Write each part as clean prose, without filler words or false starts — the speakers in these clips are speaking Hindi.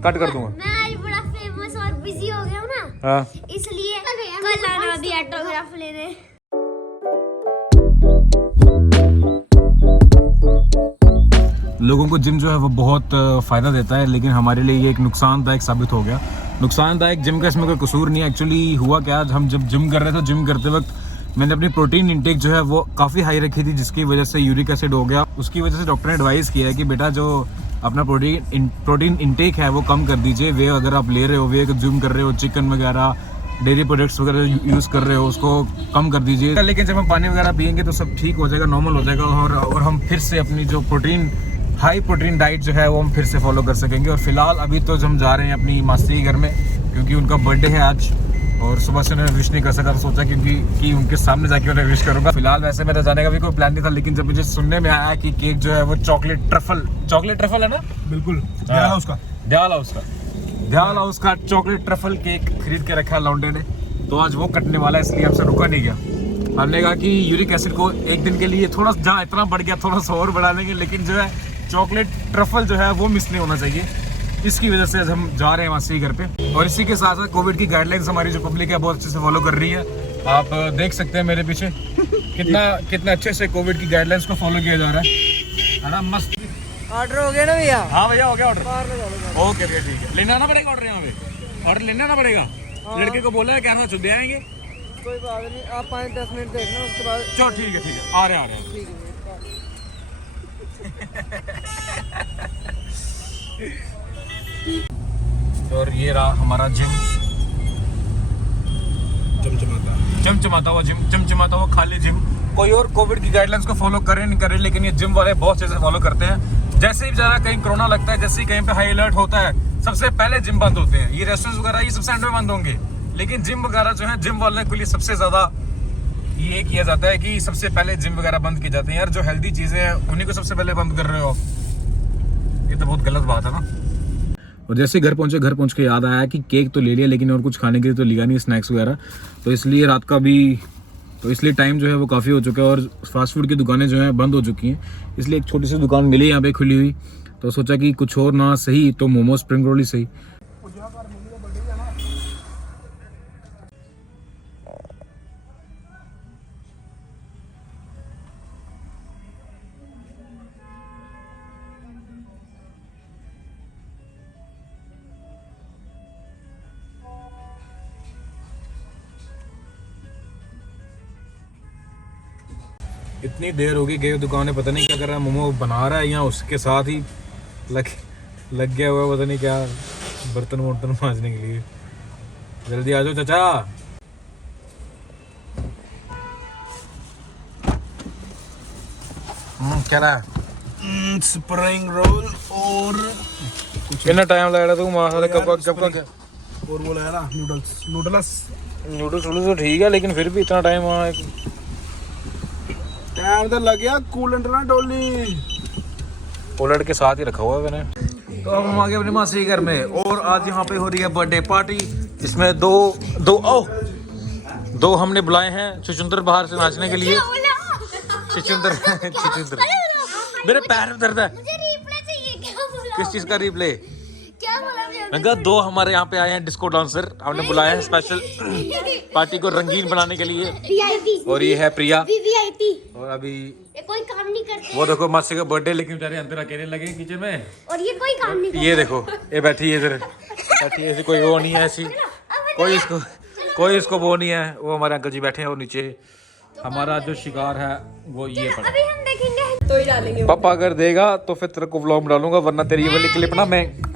कट कर दूंगा। मैं आज बड़ा फेमस और बिजी हो गया हूँ ना, हाँ इसलिए कल आना भी ऑटोग्राफ लेने। लोगों को जिम जो है वो बहुत फ़ायदा देता है, लेकिन हमारे लिए ये एक नुकसानदायक साबित हो गया। नुकसानदायक जिम का इसमें कोई कसूर नहीं है। एक्चुअली हुआ क्या, हम जब जिम कर रहे थे, जिम करते वक्त मैंने अपनी प्रोटीन इंटेक जो है वो काफ़ी हाई रखी थी, जिसकी वजह से यूरिक एसिड हो गया। उसकी वजह से डॉक्टर ने एडवाइस किया है कि बेटा जो अपना प्रोटीन इंटेक है वो कम कर दीजिए। वे अगर आप ले रहे हो, वे जिम कर रहे हो, चिकन वगैरह डेयरी प्रोडक्ट्स वगैरह यूज़ कर रहे हो, उसको कम कर दीजिए। लेकिन जब हम पानी वगैरह पियेंगे तो सब ठीक हो जाएगा, नॉर्मल हो जाएगा, और हम फिर से अपनी जो हाई प्रोटीन डाइट जो है वो हम फिर से फॉलो कर सकेंगे। और फिलहाल अभी तो हम जा रहे हैं अपनी मासी के घर में, क्योंकि उनका बर्थडे है आज, और सुबह से उन्हें विश नहीं कर सका, तो सोचा कि उनके सामने जाके उन्हें विश करूंगा। फिलहाल वैसे मेरा जाने का भी कोई प्लान नहीं था, लेकिन जब मुझे सुनने में आया कि केक जो है वो चॉकलेट ट्रफल है ना, बिल्कुल दयाल हाउस का चॉकलेट ट्रफल केक खरीद के रखा है लौंडे ने, तो आज वो कटने वाला है, इसलिए हमसे रुका नहीं गया। हमने कहा कि यूरिक एसिड को एक दिन के लिए थोड़ा जहाँ इतना बढ़ गया थोड़ा सा और बढ़ा लेंगे, लेकिन जो है चॉकलेट ट्रफल जो है वो मिस नहीं होना चाहिए। इसकी वजह से आज हम जा रहे हैं मासी घर पे। और इसी के साथ साथ कोविड की गाइडलाइंस हमारी जो पब्लिक है बहुत अच्छे से फॉलो कर रही है। आप देख सकते हैं मेरे पीछे कितना अच्छे से कोविड की गाइडलाइंस को फॉलो किया जा रहा है ना। मस्त ऑर्डर हो गया ना भैया? हाँ भैया हो गया ऑर्डर। ओके भैया ठीक है, लेना आना पड़ेगा ऑर्डर, यहाँ पे ऑर्डर लेना आना पड़ेगा। लड़के को बोला है क्या खुद दे आएंगे, कोई बात नहीं, आप 5-10 मिनट देखना, उसके बाद चलो ठीक है आ रहे हैं ठीक है। और ये रहा हमारा जिम, चमचमाता हुआ खाली जिम। कोई और कोविड की गाइडलाइंस को फॉलो करे नहीं करे, लेकिन ये जिम वाले बहुत अच्छे से फॉलो करते हैं। जैसे ही ज़्यादा कहीं कोरोना लगता है, जैसे ही कहीं पे हाई अलर्ट होता है, सबसे पहले जिम बंद होते हैं। ये रेस्टोरेंट्स वगैरह ये सबसे एंड में बंद होंगे, लेकिन जिम वगैरह जो है जिम वाले के लिए सबसे ज़्यादा ये किया जाता है कि सबसे पहले जिम वगैरह बंद किए जाते हैं। यार जो हेल्दी चीज़ें हैं उन्हीं को सबसे पहले बंद कर रहे हो, ये तो बहुत गलत बात है ना। और जैसे घर पहुंच के याद आया कि केक तो ले लिया, लेकिन और कुछ खाने के लिए तो लिया नहीं, स्नैक्स वगैरह, तो इसलिए रात का भी इसलिए टाइम जो है वो काफ़ी हो चुका है, और फास्ट फूड की दुकानें जो हैं बंद हो चुकी हैं। इसलिए एक छोटी सी दुकान मिली यहाँ पे खुली हुई, तो सोचा कि कुछ और ना सही तो मोमो स्प्रिंग रोल ही सही। इतनी देर होगी गए दुकान में, पता नहीं क्या कर रहा है, मोमो बना रहा है या उसके साथ ही लग गया हुआ है, पता नहीं क्या, बर्तन वर्तन मांजने के लिए। जल्दी आ जाओ चाचा। क्या रहा है? स्प्रिंग रोल और कितना टाइम लग रहा था मां कब और वो लाया ना नूडल्स तो ठीक है, लेकिन फिर भी इतना टाइम वहाँ टाइम तो लग गया। कूलेंट ना डोली पोलट के साथ ही रखा हुआ है मैंने। तो अब हम आ गए अपने मासी के घर में, और आज यहाँ पे हो रही है बर्थडे पार्टी, जिसमें दो हमने बुलाए हैं छुचुंदर बाहर से नाचने के लिए। छुचुंदर मेरे पैर में दर्द है। मुझे रिप्ले चाहिए, क्या बोला? किस चीज का रिप्ले? क्या बोला? मैं कहा दो हमारे यहाँ पे आए हैं डिस्को डांसर, हमने बुलाए हैं स्पेशल पार्टी को रंगीन बनाने के लिए। वीआईपी। और ये है प्रिया, वीवीआईपी। और अभी ये कोई काम नहीं करते। वो देखो मासी का बर्थडे, लेकिन बेचारे अंदर अकेले लगे किचन में। और ये कोई काम नहीं करते। ये देखो ये बैठी है इधर, बैठी है, ऐसी कोई वो नहीं है, ऐसी कोई इसको वो नहीं है। वो हमारे अंकल जी बैठे हैं, और नीचे हमारा जो शिकार है वो ये पड़ा। अभी हम देखेंगे तो ही डालेंगे। पापा अगर देगा तो फिर तेरे को व्लॉग में डालूंगा, वरना तेरी ये वाली क्लिप ना मैं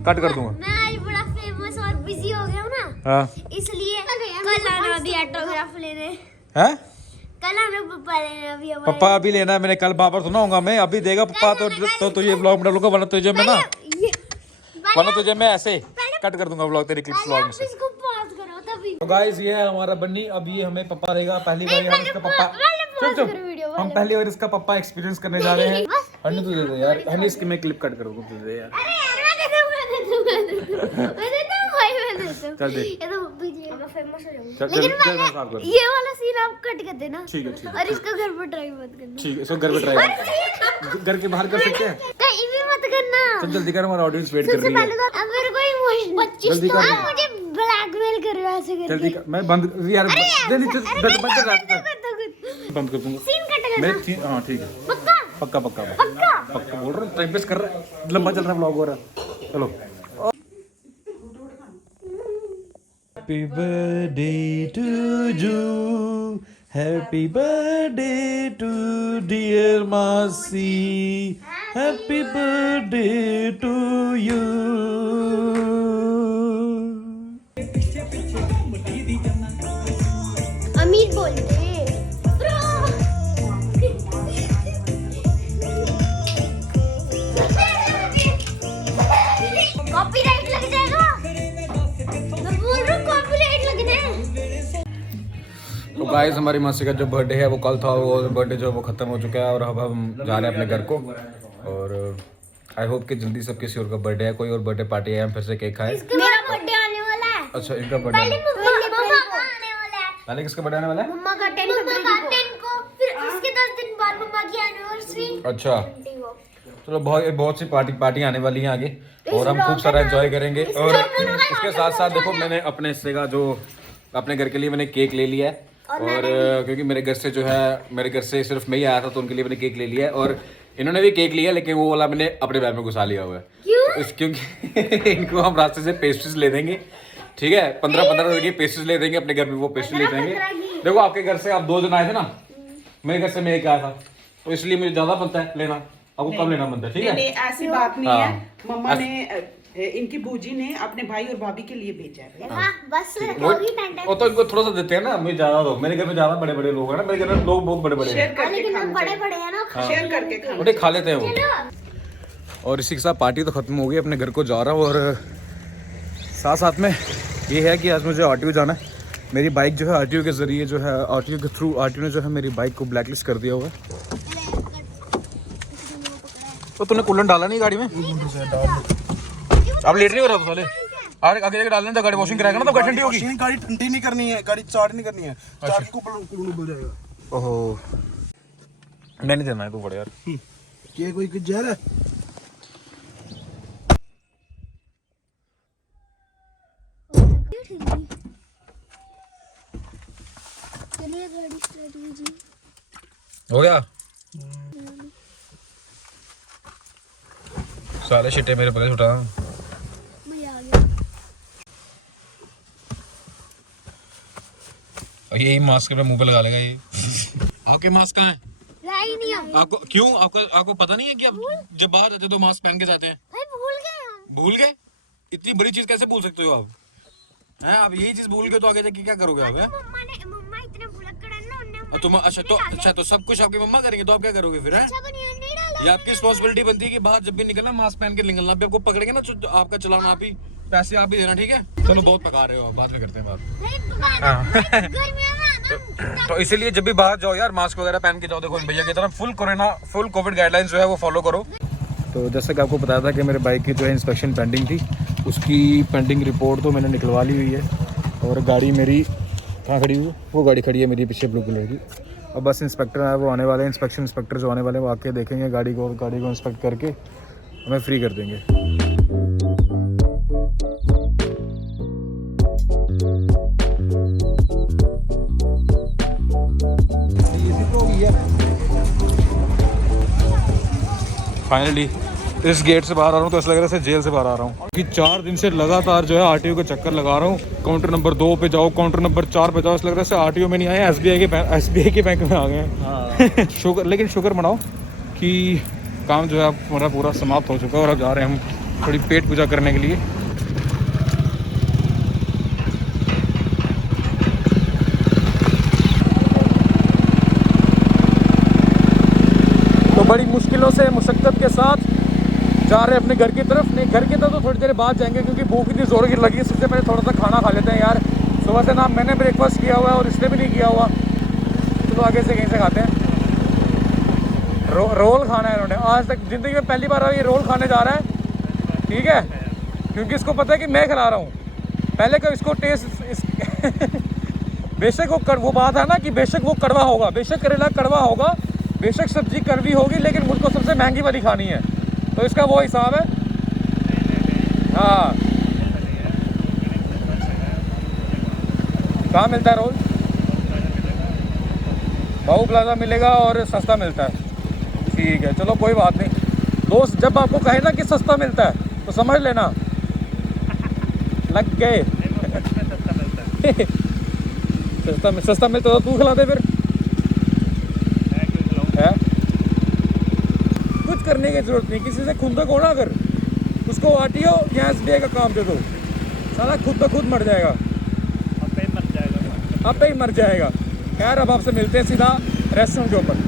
कट कर दूंगा। मैं आज बड़ा फेमस और बिजी हो गया हूँ ना, हाँ इसलिए कल आना भी ऑटोग्राफ लेने। हैं? कल आना पप्पा लेने अभी हमारे। पापा अभी लेना है, मैंने कल बाबर सुना होगा मैं, अभी देगा पापा तो तुझे व्लॉग में डालूंगा, वरना तुझे मैं ना तुझे मैं ऐसे कट कर दूंगा व्लॉग, तेरी क्लिप्स व्लॉग में से। इसको पॉज करो तभी। तो गाइस ये है हमारा बन्नी, अब ये हमें पापा देगा पहली बार, हम इसका पापा हम पहली बार इसका पापा एक्सपीरियंस करने जा रहे हैं। हनी तू दे दे यार, हनी इसकी मैं क्लिप कट करूंगा, तू दे यार। अरे मैं दे दूंगा। भाई मैं देता हूँ। चल दे। ये तो वीडियो में फेमस हो जाऊंगा। चल लेकिन चल मैंने साफ कर। ये वाला सीन आप कट कर देना। ठीक है, ठीक है। और इसको घर पर ट्राई मत करना। ठीक है, इसको घर पे ट्राई घर के बाहर कर सकते हैं। कहीं भी मत करना। चल जल्दी कर, हमारा ऑडियंस वेट कर सबसे रही है। पहले तो अब मेरे को इमोशन जल्दी कर। आप मुझे ब्लैकमेल कर रहे हो ऐसे करके। जल्दी कर, मैं बंद यार जल्दी बंद कर रहा था। बंद कर दूंगा सीन कट मैं। करना। हाँ ठीक है, पक्का पक्का पक्का पक्का। पक्का बोल रहा हूँ, टाइम वेस्ट कर रहा है, लंबा चल रहा है व्लॉग हो रहा है। चलो। Happy birthday to you, happy birthday to dear Masi, happy birthday to you. अमीर बोलते कॉपीराइट लग जाएगा। मैं बोल रहा हूँ कॉपीराइट लगना है। तो गाइस हमारी मासी का जो बर्थडे है वो कल था, वो बर्थडे जो वो खत्म हो चुका है और अब हम जा रहे हैं अपने घर को। और आई होप कि जल्दी सब किसी और का बर्थडे है, कोई और बर्थडे पार्टी है, हम फिर से केक खाएं। मेरा बर्थडे आने वाला है। अच्छा इनका बर्थडे पहले मम्मा का आने वाला है। पहले किसका बर्थडे आने वाला है? मम्मा का 10 को, फिर उसके 10 दिन बाद मम्मा की एनिवर्सरी। अच्छा चलो, बहुत सी पार्टी आने वाली है आगे और हम खूब सारा एंजॉय करेंगे। और इसके साथ साथ देखो मैंने अपने हिस्से का जो अपने घर के लिए मैंने केक ले लिया है। और क्योंकि मेरे घर से जो है, मेरे घर से सिर्फ मैं ही आया था तो उनके लिए मैंने केक ले लिया है। और इन्होंने भी केक लिया, लेकिन वो वाला मैंने अपने बैग में घुसा लिया हुआ है। क्यों? क्योंकि इनको हम रास्ते से पेस्ट्रीज ले देंगे, ठीक है, 15-15 रुपए की पेस्ट्रीज ले देंगे अपने घर में, वो पेस्ट्री ले देंगे। देखो आपके घर से आप 2 जन आए थे ना, मेरे घर से मैं एक आया था, तो इसलिए मुझे ज्यादा बनता है लेना, आपको कम लेना बनता है, ठीक है। नहीं ऐसी बात नहीं हाँ। है। मम्मा ने इनकी बूजी ने अपने भाई और भाभी के लिए भेजा है। हाँ बस वो होगी 10 वो तो इनको थोड़ा सा देते हैं ना, मुझे ज्यादा दो। मेरे घर में ज्यादा बड़े बड़े लोग हैं ना, मेरे घर में लोग बहुत बड़े बड़े हैं। शेयर करके लेकिन हम खाना बड़े चाहिए। बड़े हैं ना। शेयर करके खाना। उन्हें खा लेते हैं वो। और इसी के साथ पार्टी तो खत्म हो गई, अपने घर को जा रहा हूँ। और साथ साथ में ये है कि आज मुझे आरटीओ जाना है। मेरी बाइक जो है आरटीओ के जरिए जो है, आरटीओ के थ्रू आरटीओ ने जो है मेरी बाइक को ब्लैकलिस्ट कर दिया हुआ है। तो तूने कूलेंट डाला नहीं गाड़ी में? अब लेट नहीं हो रहा साले, आगे जाके डालने तो गाड़ी वॉशिंग कराएगा ना, तो गाड़ी ठंडी होगी। गाड़ी ठंडी नहीं करनी है, गाड़ी चार्ज नहीं करनी है, चार्ज को कूलर बोल जाएगा। ओहो मैं नहीं देना है, तू बड़े यार। ये कोई जहर है? हो गया साले शिटे मेरे पहले उठा। यही मास्क अपने मुंह पे लगा लेगा ये। आपके मास्क कहाँ है? लाई नहीं हम। आपको क्यों, आपको पता नहीं है कि आप जब बाहर जाते हो तो मास्क पहन के जाते हैं? भाई भूल गए हम। भूल गए? इतनी बड़ी चीज कैसे भूल सकते हो आप? हैं आप यही चीज भूल गए तो आगे जाके क्या करोगे आप? हैं मम्मा इतने भुलक्कड़ है ना, उन्होंने तुम अच्छा तो सब कुछ आपकी मम्मा करेंगे तो आप क्या करोगे फिर? हैं अच्छा बनिया नहीं डाला। ये आपकी रिस्पॉन्सिबिलिटी बनती है कि बाहर जब भी निकलना मास्क पहन के निकलना। अभी आपको पकड़ेंगे ना तो आपका चलान आप ही, पैसे आप ही देना, ठीक है? चलो बहुत पका रहे हो आप, बाद में करते हैं बात। तो इसीलिए जब भी बाहर जाओ यार मास्क वगैरह पहन के जाओ। देखो भैया की तरह फुल कोविड गाइडलाइंस जो है वो फॉलो करो। तो जैसे कि आपको बताया था कि मेरे बाइक की जो है इंस्पेक्शन पेंडिंग थी, उसकी पेंडिंग रिपोर्ट तो मैंने निकलवा ली हुई है। और गाड़ी मेरी कहाँ खड़ी हुई? वो गाड़ी खड़ी है मेरी पीछे ब्लू कलर की। अब बस इंस्पेक्टर है वो आने वाले हैं, इंस्पेक्टर जो आने वाले हैं वो आके देखेंगे गाड़ी को इंस्पेक्ट करके हमें फ्री कर देंगे। फाइनली इस गेट से बाहर आ रहा हूँ तो ऐसा लग रहा है जैसे जेल से बाहर आ रहा हूँ कि 4 दिन से लगातार जो है आरटीओ के चक्कर लगा रहा हूँ। काउंटर नंबर 2 पे जाओ, काउंटर नंबर 4 पे जाओ, ऐसा लग रहा है आरटीओ में नहीं आए, एसबीआई के बैंक में आ गए हैं। लेकिन शुक्र मनाओ कि काम जो है हमारा पूरा समाप्त हो चुका है और अब जा रहे हैं हम थोड़ी पेट पूजा करने के लिए। तो बड़ी मुश्किलों से मुशक्कत के साथ जा रहे हैं अपने घर की तरफ। नहीं, घर की तरफ तो थोड़ी देर बाद जाएंगे क्योंकि भूख इतनी जोर की लगी है। सबसे पहले थोड़ा सा खाना खा लेते हैं यार। सुबह से ना मैंने ब्रेकफास्ट किया हुआ है और इसने भी नहीं किया हुआ। चलो आगे से कहीं से खाते हैं। रोल खाना है इन्होंने, आज तक ज़िंदगी में पहली बार ये रोल खाने जा रहा है, ठीक है, क्योंकि इसको पता है कि मैं खिला रहा हूँ। पहले का इसको टेस्ट बेशक वो बात है ना कि बेशक वो कड़वा होगा, बेशक करेला कड़वा होगा, बेशक सब्जी कड़वी होगी, लेकिन मुझको सबसे महंगी वाली खानी है, तो इसका वो हिसाब है। हाँ, कहाँ मिलता है रोल? बाहू प्लाजा मिलेगा और सस्ता मिलता है। ठीक है, चलो कोई बात नहीं दोस्त, जब आपको कहे ना कि सस्ता मिलता है तो समझ लेना लग गए। सस्ता मिलता तो तू खिला दे फिर। है कुछ करने की जरूरत नहीं, किसी से खुद को ना कर, उसको आरटीओ या एसबीआई का काम दे दो, साला खुद ब खुद मर जाएगा, अब ही मर जाएगा। खैर अब आपसे मिलते हैं सीधा रेस्टोरेंट के ऊपर।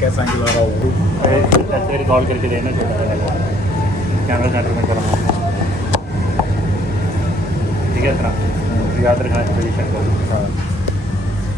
कैसा लगा वो रिकॉर्ड करके देना कैमरा सेंटर करना, ठीक है, इतना याद रखना पोजीशन को।